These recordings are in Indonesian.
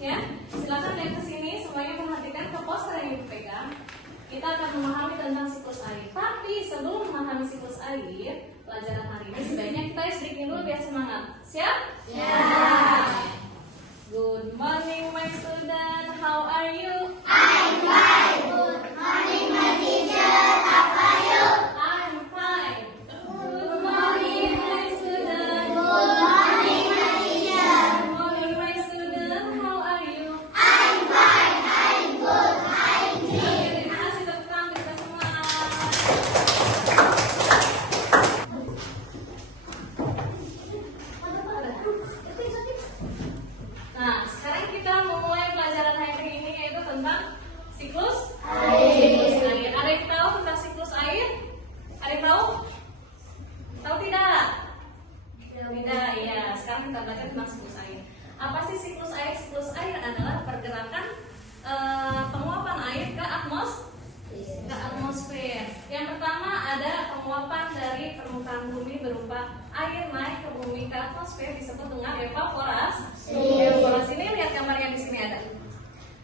Ya, silakan lihat ke sini, semuanya perhatikan ke poster yang ibu pegang. Kita akan memahami tentang siklus air. Tapi sebelum memahami siklus air, pelajaran hari ini sebaiknya kita sedikit dulu biar semangat. Siap? Siap. Good morning my student, how are you? I'm fine. Good morning, my teacher. How are you? I'm fine. Good morning my student. Good morning, my teacher. Good morning my student, how are you? I'm fine. I'm good. I'm Oke, clean. terima kasih tepuk tangan kita semua. Nah, sekarang kita memulai pelajaran hari ini yaitu tentang siklus air. Ada yang tahu tentang siklus air? Ada yang tahu? Tahu tidak? Tidak, ya. Sekarang kita belajar tentang siklus air. Apa sih siklus air? Siklus air adalah pergerakan penguapan air ke atmosfer. Yang pertama ada penguapan dari permukaan bumi berupa air naik ke bumi ke atmosfer disebut dengan evaporasi. Evaporasi ini lihat gambarnya di sini ada.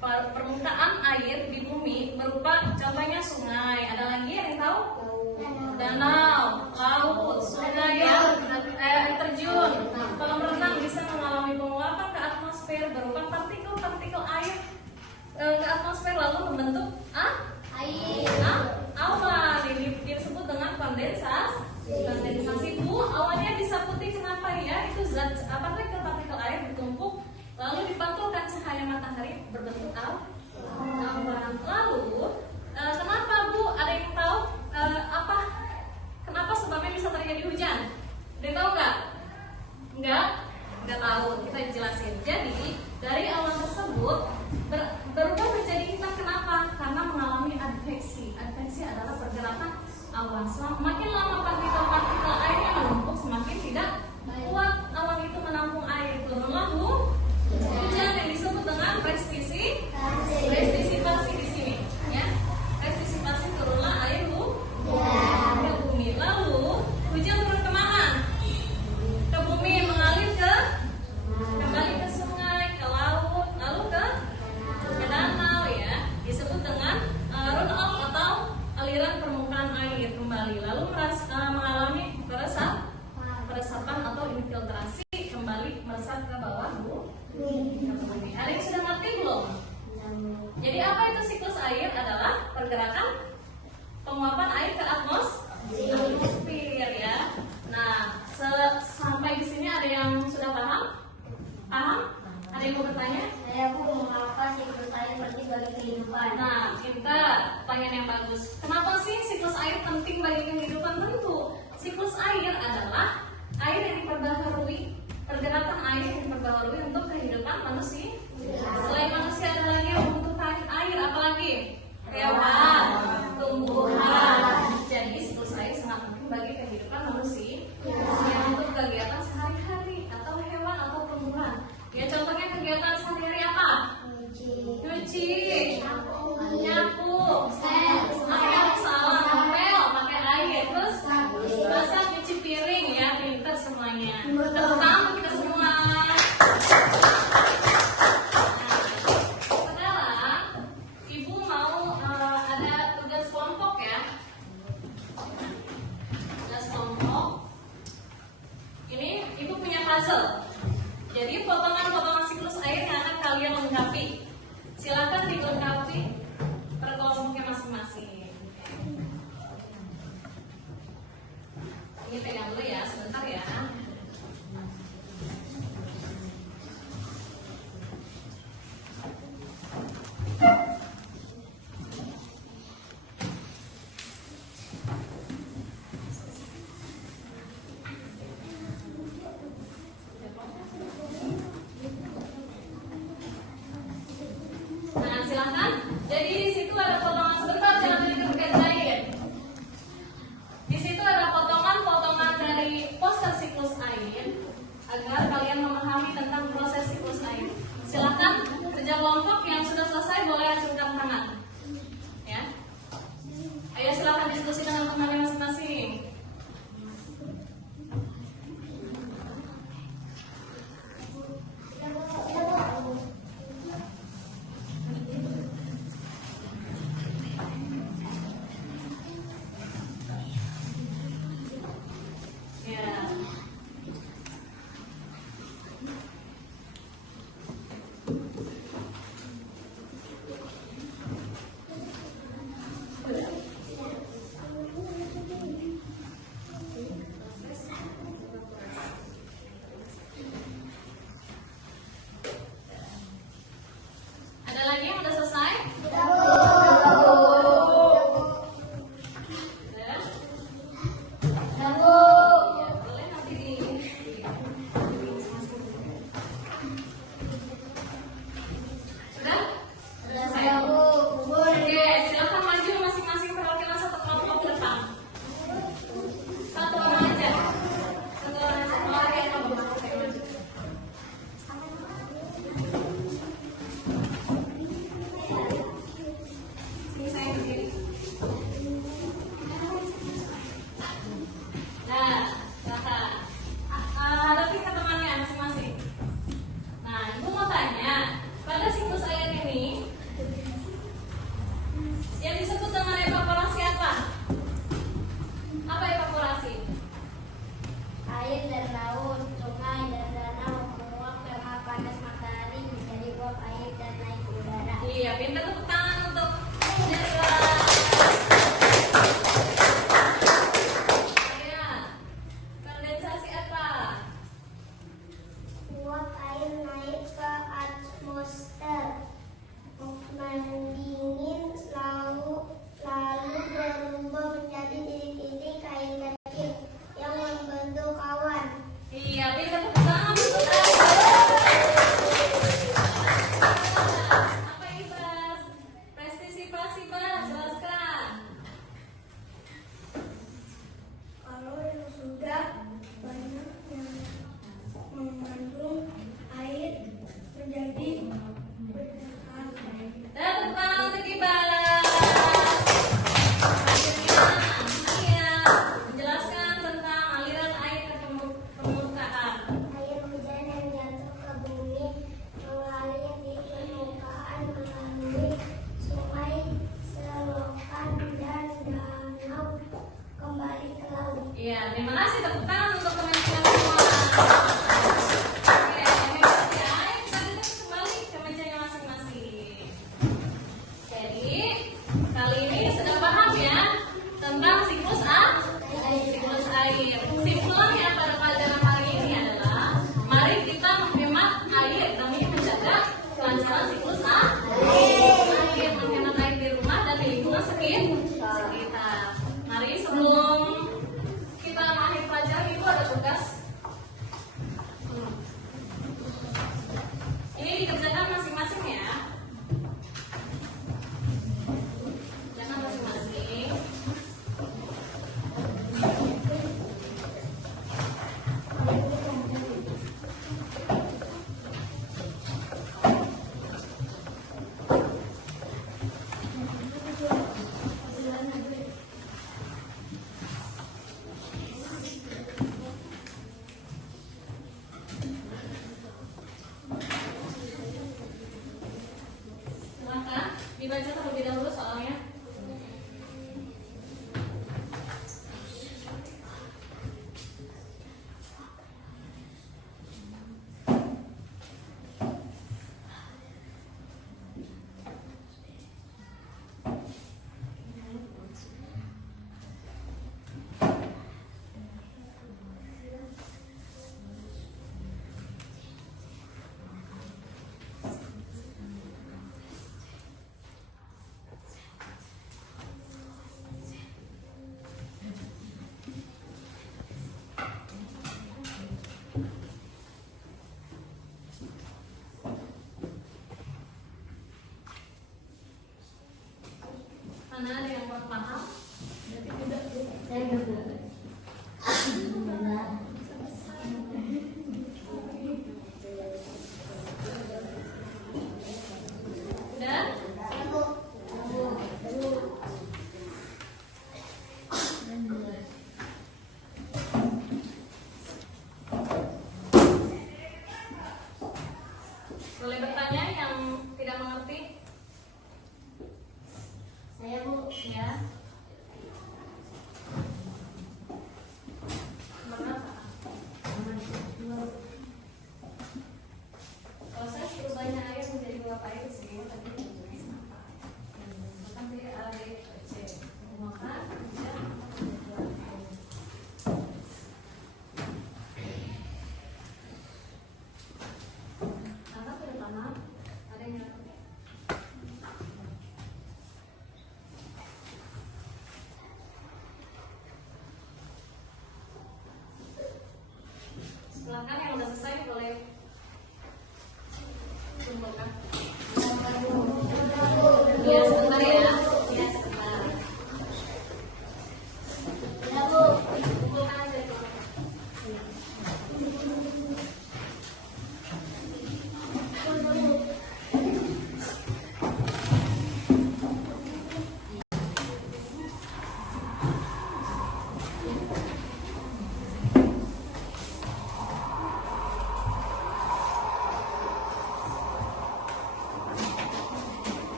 Permukaan air di bumi berupa contohnya sungai. Ada lagi yang tahu? Danau, laut, sungai yang air terjun, kolam renang bisa mengalami penguapan ke atmosfer berupa partikel-partikel air ke atmosfer lalu membentuk awan. Ini disebut dengan kondensasi. Bu, awannya bisa putih kenapa ya? Itu zat partikel-partikel air bertumpuk lalu dipantulkan cahaya matahari berbentuk awan. Lalu kenapa Bu? Ada yang tahu kenapa sebabnya bisa terjadi hujan? Ada yang tahu nggak? Nggak tahu. Kita jelasin. Jadi dari awan tersebut berubah menjadi hitam. Kenapa? Karena mengalami adveksi. Adveksi adalah pergerakan awan. Semakin lama partikel-partikel airnya menumpuk, semakin tidak kuat awan itu menampung air. Turunlah hujan yang disebut dengan prestisipasi di sini. Ya, prestisipasi turunlah air ke bumi. Lalu hujan turun kemana? Ke bumi, mengalir kembali ke sungai, ke laut, lalu ke danau ya. Disebut dengan runoff atau aliran permukaan air kembali. Lalu mengalami peresapan atau infiltrasi kembali meresap ke bawah bumi. Ada yang sudah ngerti belum? Jadi apa itu siklus air? Adalah pergerakan penguapan air ke atmosfer ya. Nah, sampai di sini ada yang sudah paham? Ada yang mau bertanya? Saya mau apa siklus air penting bagi kehidupan? Nah, kita pertanyaan yang bagus. Kenapa sih siklus air penting bagi kehidupan? Tentu siklus air adalah air yang diperbaharui, pergerakan air yang diperbaharui untuk kehidupan manusia. Selain manusia ada lagi yang membutuhkan air, apalagi? Hewan, tumbuhan. Jadi siklus air sangat penting bagi kehidupan manusia untuk kegiatan sehari-hari atau hewan atau tumbuhan. Ya contohnya kegiatan sehari-hari apa? Nyuci, nyapu, ngepel pakai air, terus masak, nyuci piring ya, pinter semuanya. Tepuk tangan untuk kita semua. Sekarang ibu mau ada tugas kelompok ya. Tugas kelompok. Ini ibu punya puzzle. Jadi potongan-potongan siklus air yang akan kalian lengkapi. Silakan dilengkapi per kelompoknya masing-masing. Ini pegang dulu ya, sebentar ya. Nah, silakan. Jadi di situ ada potongan sebentar, jangan dikerjain. Di situ ada potongan-potongan dari poster siklus air agar kalian memahami tentang proses siklus air. Silakan kerja kelompok yang sudah selesai boleh acungkan tangan. Ya. Ayo silakan diskusi dengan temannya masing-masing. masih plus air, menghemat air di rumah dan di lingkungan sekitar. Mari sebelum kita mengakhiri pelajaran itu ada tugas. Ini dikerjakan masing-masing ya. Kerjakan masing-masing. Dibaca terlebih dahulu soalnya. Mana ada yang kurang paham? Udah? Boleh bertanya yang tidak mengerti? Saya Bu, ya. Berapa? Proses berubahnya air menjadi uap air di sini tadi tulis apa? Nanti A, B, C. Maka bisa angkat ke depan, ada yang ngerti? Silakan yang udah selesai boleh kumpulkan. Iya sebentar ya. Iya sebentar. Ya Bu, kumpulkan aja itu.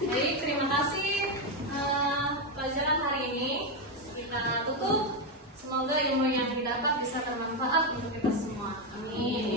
Baik, terima kasih pelajaran hari ini. Kita tutup. Semoga ilmu yang didapat bisa bermanfaat untuk kita semua. Amin.